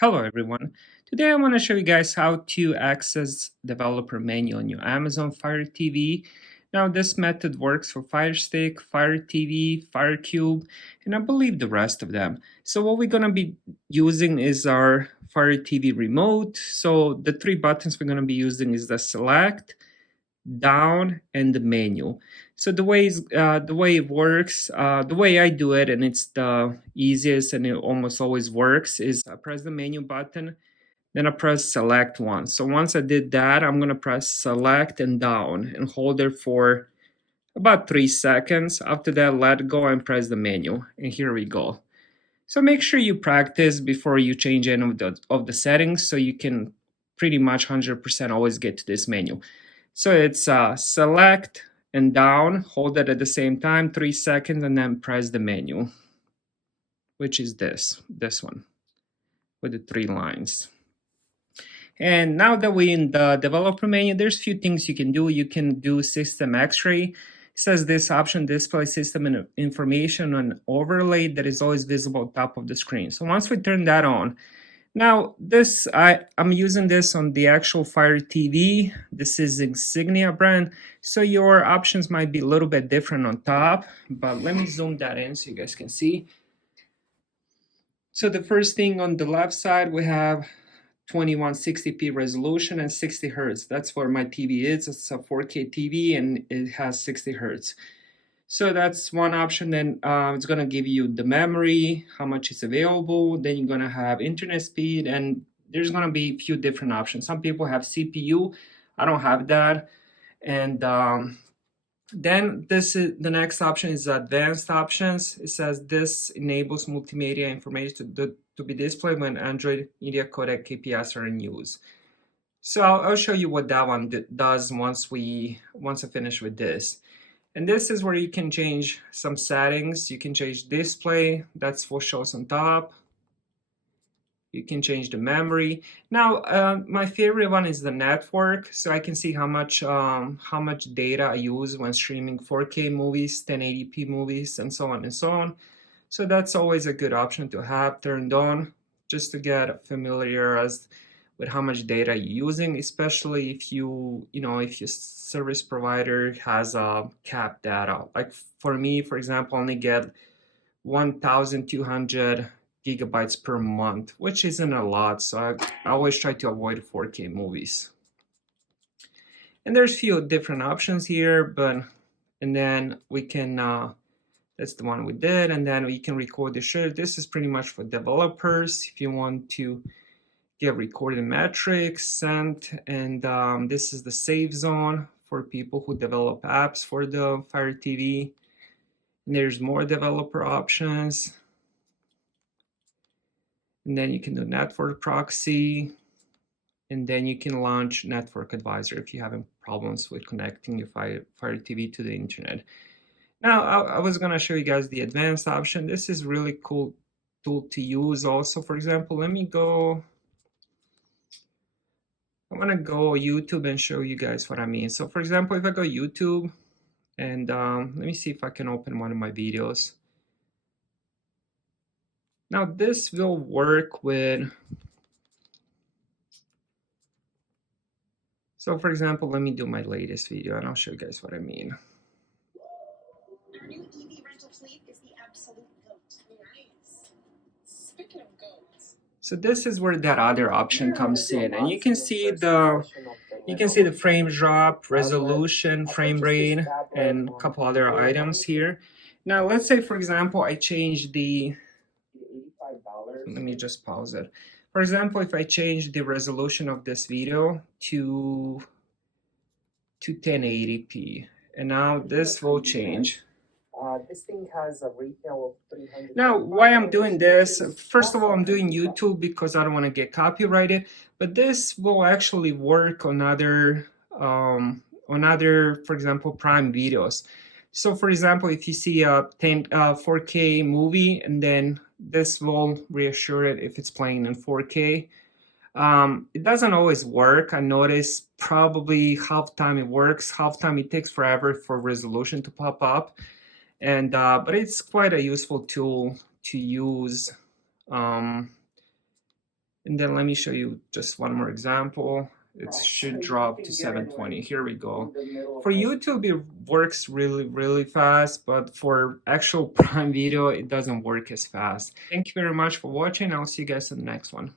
Hello everyone. Today I want to show you guys how to access developer menu on your Amazon Fire TV. Now this method works for Fire Stick, Fire TV, Fire Cube, and I believe the rest of them. So what we're going to be using is our Fire TV remote. So the three buttons we're going to be using is the select, down, and the menu. So the way it works, the way I do it, and it's the easiest and it almost always works, is I press the menu button, then I press select once. So once I did that, I'm gonna press select and down and hold it for about 3 seconds. After that, let go and press the menu. And here we go. So make sure you practice before you change any of the settings so you can pretty much 100% always get to this menu. So it's select and down, hold it at the same time, 3 seconds, and then press the menu, which is this one with the three lines. And now that we're in the developer menu, there's a few things you can do. You can do system X-ray. It says this option display system information on overlay that is always visible on top of the screen. So once we turn that on, now this I'm using this on the actual Fire TV. This is Insignia brand, so your options might be a little bit different on top, but let me zoom that in so you guys can see. So the first thing on the left side, we have 2160p resolution and 60 hertz. That's where my TV is. It's a 4K TV and it has 60 hertz. So that's one option. Then it's going to give you the memory, how much is available. Then you're going to have internet speed, and there's going to be a few different options. Some people have CPU. I don't have that. And then the next option is advanced options. It says this enables multimedia information to be displayed when Android media codec KPIs are in use. So I'll show you what that one does once I finish with this. And this is where you can change some settings. You can change display, that's what shows on top. You can change the memory. Now, my favorite one is the network, so I can see how much data I use when streaming 4K movies, 1080p movies, and so on and so on. So that's always a good option to have turned on, just to get familiarized with how much data you're using, especially if if your service provider has a capped data. Like for me, for example, I only get 1,200 gigabytes per month, which isn't a lot. So I always try to avoid 4K movies. And there's a few different options here, and then we can, that's the one we did, and then we can record the share. This is pretty much for developers if you want to get recorded metrics sent, and this is the save zone for people who develop apps for the Fire TV. And there's more developer options. And then you can do network proxy, and then you can launch Network Advisor if you're having problems with connecting your Fire TV to the internet. Now, I was going to show you guys the advanced option. This is really cool tool to use also. For example, I'm going to go YouTube and show you guys what I mean. So for example, if I go YouTube, and let me see if I can open one of my videos. Now this will work with, so for example, let me do my latest video and I'll show you guys what I mean. Our new EV rental fleet is the absolute goat. Nice. Speaking of goats. So this is where that other option comes in, and you can see the frame drop, resolution, frame rate, and a couple other items here. Now let's say, for example, I change the, let me just pause it. For example, if I change the resolution of this video to 1080p, and now this will change. This thing has a retail of 300. Now, why I'm doing this, first of all, I'm doing YouTube because I don't want to get copyrighted, but this will actually work on other, for example, Prime videos. So for example, if you see a 4K movie, and then this will reassure it if it's playing in 4K. It doesn't always work. I notice probably half time it works, half time it takes forever for resolution to pop up. And but it's quite a useful tool to use And then let me show you just one more example. It should drop to 720. Here we go. For YouTube, it works really fast, but for actual Prime Video, it doesn't work as fast. Thank you very much for watching. I'll see you guys in the next one.